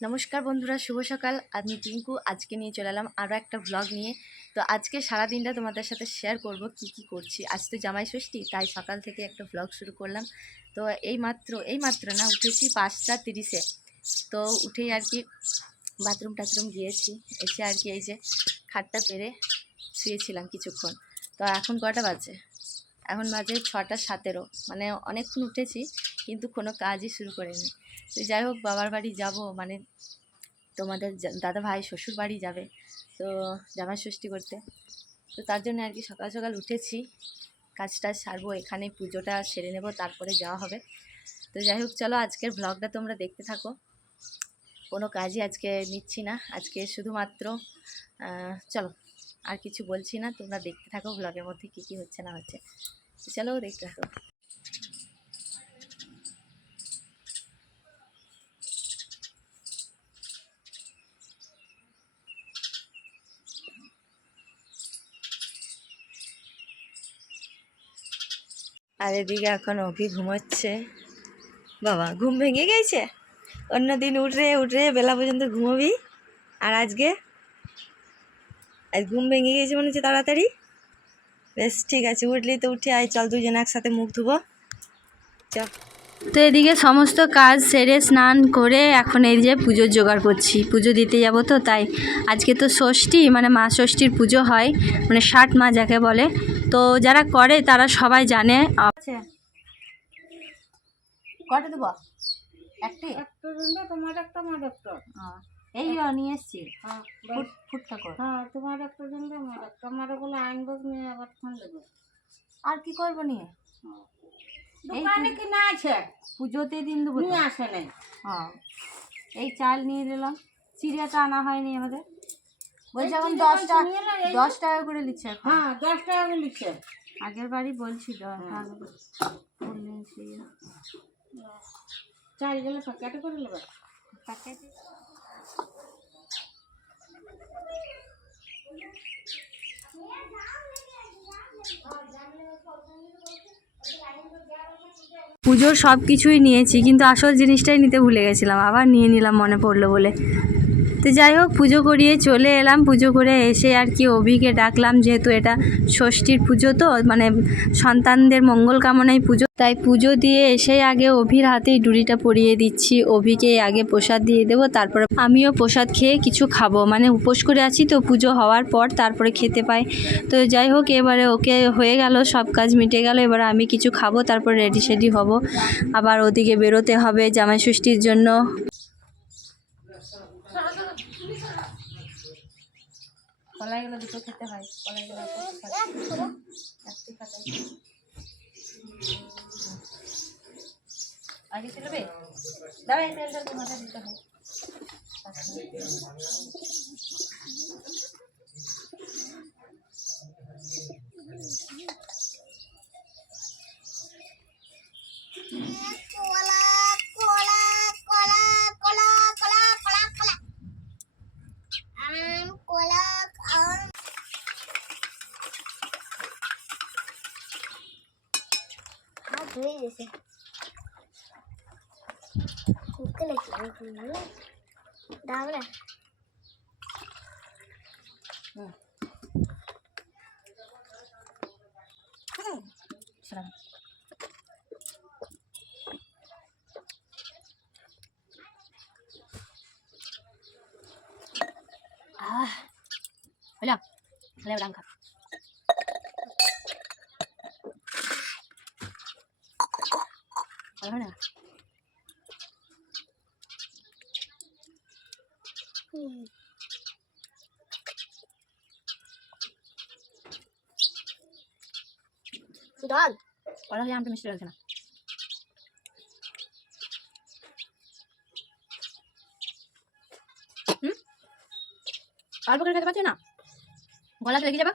নমস্কার বন্ধুরা, শুভ সকাল। আমি টিঙ্কু আজকে নিয়ে চলে এলাম আরও একটা ভ্লগ নিয়ে। তো আজকে সারা দিনটা তোমাদের সাথে শেয়ার করব কি কি করছি। আজ তো জামাই ষষ্ঠী, তাই সকাল থেকে একটা ভ্লগ শুরু করলাম। তো এই মাত্র এই মাত্র না, উঠেছি পাঁচটা তিরিশে। তো উঠেই আর কি বাথরুম টাথরুম গিয়েছি। এসে আর কি এই যে খাটটা পেরে শুয়েছিলাম কিছুক্ষণ। তো এখন কটা বাজে? এখন বাজে ছটা সতেরো। মানে অনেকক্ষণ উঠেছি, কিন্তু কোনো কাজই শুরু করিনি। তো যাই হোক, বাবার বাড়ি যাব। মানে তোমাদের দাদা ভাই শ্বশুর বাড়ি যাবে। তো জামাই ষষ্ঠী করতে। তো তার জন্য আর কি সকাল সকাল উঠেছি। কাজটা সারবো এখানে পুজোটা সেরে নেব, তারপরে যাওয়া হবে। তো যাই হোক, চলো আজকের ব্লগটা তোমরা দেখতে থাকো। কোনো কাজই আজকে নিচ্ছি না। আজকে শুধুমাত্র চলো, আর কিছু বলছি না। তোমরা দেখতে থাকো ব্লগের মধ্যে কী কী হচ্ছে না হচ্ছে। চলো দেখতে থাকো। আর এদিকে এখন অভি ঘুমোচ্ছে। বাবা, ঘুম ভেঙে গেছে? অন্য দিন উঠরে উঠরে, বেলা পর্যন্ত ঘুমোবি? আর আজকে? আজ ঘুম ভেঙে গেছে মনে হচ্ছে তাড়াতাড়ি? বেশ, ঠিক আছে, উঠলি তো উঠে আয়, চল দুজন একসাথে মুখ ধুবো। চল তো এদিকে সমস্ত কাজ সেরে স্নান করে এখন এই যে পুজোর জোগাড় করছি। পুজো দিতে যাব তো তাই আজকে তো ষষ্ঠী মানে মা ষষ্ঠীর পুজো হয় মানে ষাট মা যাকে বলে। তো যারা করে তারা সবাই জানে। আচ্ছা। কটা দেবো? একটা? তোমার একটা আমার একটা। এই নিয়ে এসছি। হ্যাঁ ফুটটা কর হ্যাঁ তোমার একটা দিলে আমার একটা। আমার বলে আনব নিয়ে আবার ফোন দেবো। আর কি করব নিয়ে? দোকানে কিনা আছে? পুজোতে দিন দেবো। নিয়ে আসে নাই। হ্যাঁ। এই চাল নিয়ে নিলাম। চিড়িয়াটা আনা হয়নি আমাদের। বলছে এখন এই দশ টাকা করে নিচ্ছে হ্যাঁ দশ টাকা করে লিখছে আগের বাড়ি বলছিল হ্যাঁ। চাল গেলে প্যাকেটে করে নেবে। প্যাকেটে পুজোর সব কিছুই নিয়েছি, কিন্তু আসল জিনিসটাই নিতে ভুলে গেছিলাম, আবার নিয়ে নিলাম মনে পড়ল বলে। তো যাই হোক, পুজো করিয়ে চলে এলাম। পুজো করে এসে আর কি অভিকে ডাকলাম, যেহেতু এটা ষষ্ঠীর পুজো তো মানে সন্তানদের মঙ্গল কামনায় পুজো। তাই পুজো দিয়ে এসে আগে অভির হাতেই ডুরিটা পরিয়ে দিচ্ছি। অভিকে আগে প্রসাদ দিয়ে দেবো, তারপরে আমিও প্রসাদ খেয়ে কিছু খাব। মানে উপোস করে আছি তো, পুজো হওয়ার পর তারপরে খেতে পাই। তো যাই হোক, এবারে ওকে হয়ে গেল, সব কাজ মিটে গেল। এবার আমি কিছু খাব, তারপর রেডি সেডি হব। আবার ওদিকে বেরোতে হবে জামাই ষষ্ঠীর জন্য। কলাইগুলো দুটো খেতে হয়। কলাইগুলো আগে চলবে দাঁড়া এই তেলটা মাথা দিতে হয়। ডাবরা সালাম আহ হলো হলে রাম খা ভালো না ডগ কলা হলে আমটা মিষ্টি লাগছে না? অল্প করে খেতে পারছি না? গলা লেগে যাবে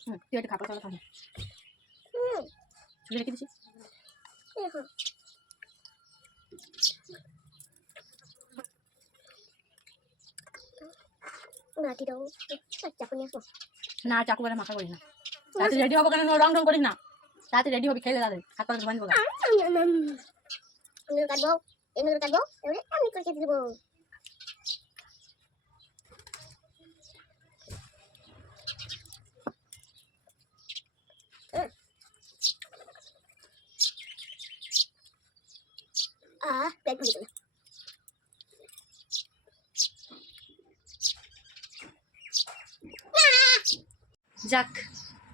হুম তুই একটা খাবার চালা খাবি আসব। না চাকু করে মাখা করি না। তাতে রেডি হব কেন? রং রং করিস না। তাতে রেডি হবি খেলে দাদা হাত বাঁধবো গা। আমি কাটবো এমনি কাটবো আমি করে দেবো। গেল যাক,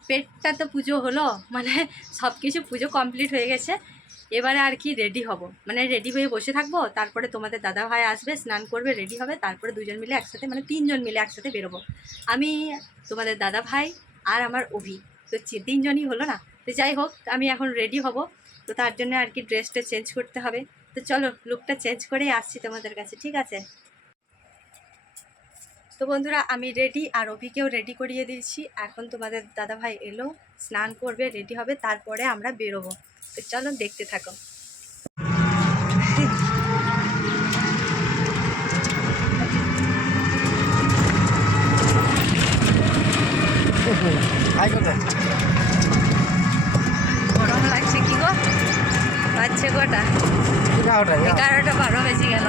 পেটটা তো পুজো হলো মানে সব কিছু পুজো কমপ্লিট হয়ে গেছে। এবারে আর কি রেডি হব? মানে রেডি হয়ে বসে থাকব, তারপরে তোমাদের দাদা ভাই আসবে, স্নান করবে রেডি হবে, তারপরে দুজন মিলে একসাথে মানে তিনজন মিলে একসাথে বেরোবো। আমি, তোমাদের দাদা ভাই আর আমার অভি, তো তিনজনই হলো না? তো যাই হোক, আমি এখন রেডি হব, তো তার জন্য আর কি ড্রেসটা চেঞ্জ করতে হবে। তো চলো লুকটা চেঞ্জ করেই আসছি তোমাদের কাছে ঠিক আছে? তো বন্ধুরা আমি রেডি আর অভিকেও রেডি করিয়ে দিয়েছি। এখন তোমাদের দাদা ভাই এলো স্নান করবে রেডি হবে তারপরে আমরা বেরোবো। তো চলো দেখতে থাকো। গরম লাগছে কি গো? বাচ্চা কটা এগারোটা বারো বেজে গেল।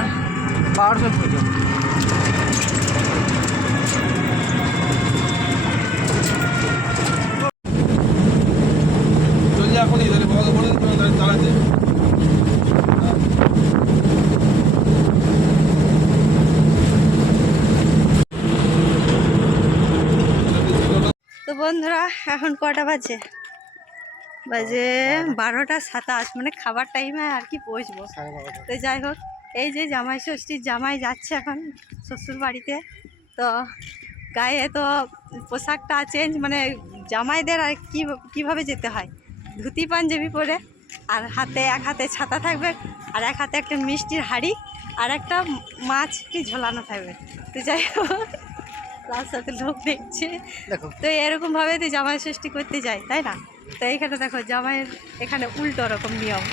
তো বন্ধুরা এখন কটা বাজে? বাজে বারোটা সাতাশ মানে খাবার টাইমে আর কি পৌঁছবো তো যাই হোক এই যে জামাই ষষ্ঠীর জামাই যাচ্ছে এখন শ্বশুর বাড়িতে। তো গায়ে তো পোশাকটা চেঞ্জ মানে জামাইদের আর কী কীভাবে যেতে হয়? ধুতি পাঞ্জাবি পরে আর হাতে এক হাতে ছাতা থাকবে আর এক হাতে একটা মিষ্টির হাঁড়ি আর একটা মাছ কি ঝোলানো থাকবে। তো যাই হোক তার সাথে লোক দেখছে। তো এরকম ভাবে তো জামাই ষষ্ঠী করতে যায় তাই না? তো এইখানে দেখো জামাইয়ের এখানে উল্টো রকম নিয়ম।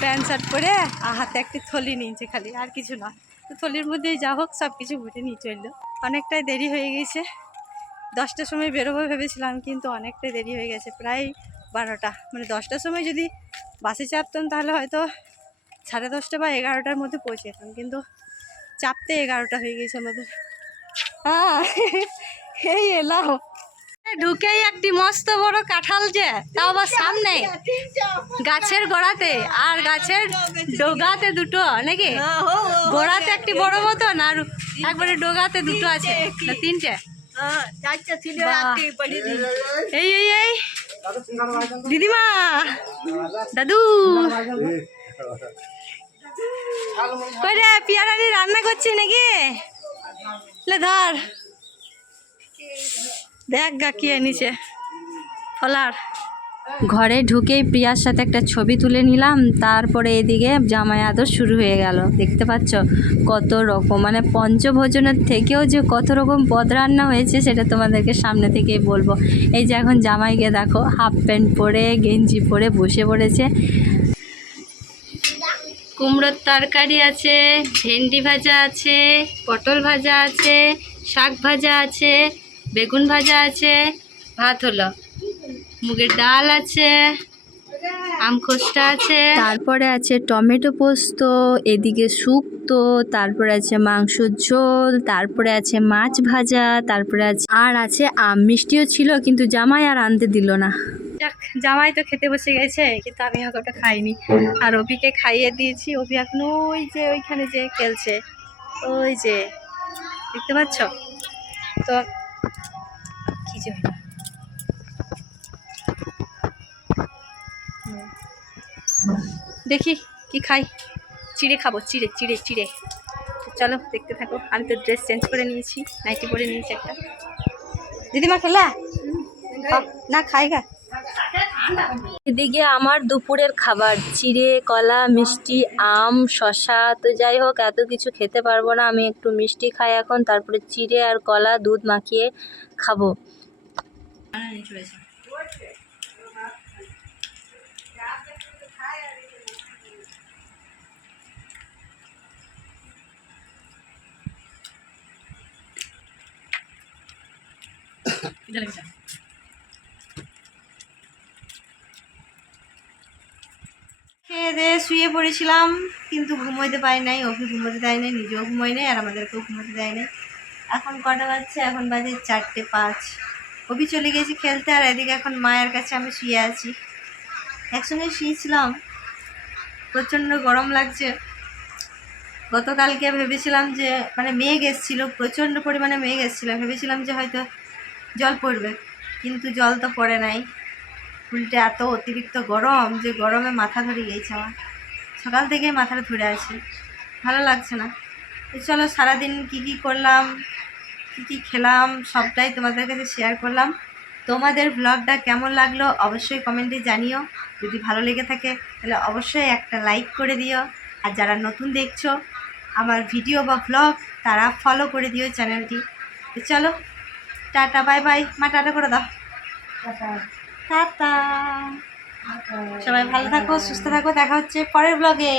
প্যান্ট শার্ট পরে আর হাতে একটি থলি নিয়েছে খালি আর কিছু না। তো থলির মধ্যেই যা হোক সব কিছু ঘুটে নিয়ে চলল। অনেকটাই দেরি হয়ে গেছে। দশটার সময় বেরোবো ভেবেছিলাম কিন্তু অনেকটাই দেরি হয়ে গেছে প্রায় বারোটা। মানে দশটার সময় যদি বাসে চাপতাম তাহলে হয়তো সাড়ে দশটা বা এগারোটার মধ্যে পৌঁছে যেতাম কিন্তু চাপতে এগারোটা হয়ে গেছে আমাদের। হ্যাঁ এই এলাম ঢুকেই একটি মস্ত বড় কাঁঠাল যে তাও আবার সামনে। গাছের গোড়াতে আর গাছের ডোগাতে দুটো নাকি? গোড়াতে একটি বড় মতন আর একবারে ডোগাতে দুটো আছে না তিনটে? এই এই এই। দিদিমা দাদু। কই রে পিয়ারানি রান্না করছি নাকি? লে ধর। দেখ গা ফলার। ঘরে ঢুকেই প্রিয়ার সাথে একটা ছবি তুলে নিলাম, তারপরে এদিকে জামাই আদর শুরু হয়ে গেল। দেখতে পাচ্ছ? কত রকম। মানে পঞ্চভোজনের থেকেও যে কত রকম পদ রান্না হয়েছে, সেটা তোমাদেরকে সামনে থেকেই বলব। এই যে এখন জামাইকে দেখো, হাফ প্যান্ট পরে, গেঞ্জি পরে বসে পড়েছে। কুমড়োর তরকারি আছে, ভেন্ডি ভাজা আছে, পটল ভাজা আছে, শাক ভাজা আছে, বেগুন ভাজা আছে, ভাত হলো। মুগের ডাল আছে, আম খোসটা আছে। তারপরে আছে টমেটো পোস্ত, এদিকে শুক্তো, তারপরে আছে মাংসর ঝোল, তারপরে আছে মাছ ভাজা, তারপরে আছে আর আছে আম। মিষ্টিও ছিল, কিন্তু জামাই আর আনতে দিল না। যাক জামাই তো খেতে বসে গেছে কিন্তু আমি ওটা খাইনি। আর অভিকে খাইয়ে দিয়েছি অভি এখন ওই যে ওইখানে যে খেলছে ওই যে দেখতে পাচ্ছ? তো কি যে দেখি কি খাই। চিড়ে খাব চিড়ে চিড়ে চিড়ে। চলো দেখতে থাকো। আমি তো ড্রেস চেঞ্জ করে নিয়েছি নাইটি পরে নিয়েছি একটা। দিদিমা খেলা? না খাই গা। এদিকে আমার দুপুরের খাবার, চিড়ে, কলা, মিষ্টি, আম শশা তো যাই হোক, এত কিছু খেতে পারব না। আমি একটু মিষ্টি খাই এখন, তারপরে চিড়ে আর কলা, দুধ মাখিয়ে খাব। শুয়ে পড়েছিলাম, কিন্তু ঘুমোইতে পারি নাই ওকে ঘুমোতে দেয় নাই, নিজেও ঘুমোই নাই, আর আমাদেরকেও ঘুমোতে দেয় নাই। এখন কটা বাজছে? এখন বাজে চারটে পাঁচ। অভি চলে গেছে খেলতে, আর এদিকে এখন মায়ের কাছে আমি শুয়ে আছি। একসঙ্গে শুয়েছিলাম। প্রচণ্ড গরম লাগছে। গতকালকে ভেবেছিলাম যে মানে মেঘ এসেছিল, প্রচণ্ড পরিমাণে মেঘ এসেছিল। ভেবেছিলাম যে হয়তো জল পড়বে, কিন্তু জল তো পড়ে নাই। উল্টে এত অতিরিক্ত গরম যে গরমে মাথা ধরে গিয়েছে আমার। সকাল থেকে মাথাটা ধরে আছে। ভালো লাগছে না। চলো সারাদিন কী কী করলাম কী কী খেলাম সবটাই তোমাদের কাছে শেয়ার করলাম। তোমাদের ব্লগটা কেমন লাগল অবশ্যই কমেন্টে জানিও। যদি ভালো লেগে থাকে তাহলে অবশ্যই একটা লাইক করে দিও। আর যারা নতুন দেখছ আমার ভিডিও বা ব্লগ তারা ফলো করে দিও চ্যানেলটি তো চলো টাটা বাই বাই মা টাটা করে দাও। টাটা। সবাই ভালো থাকো সুস্থ থাকো দেখা হচ্ছে পরের ব্লগে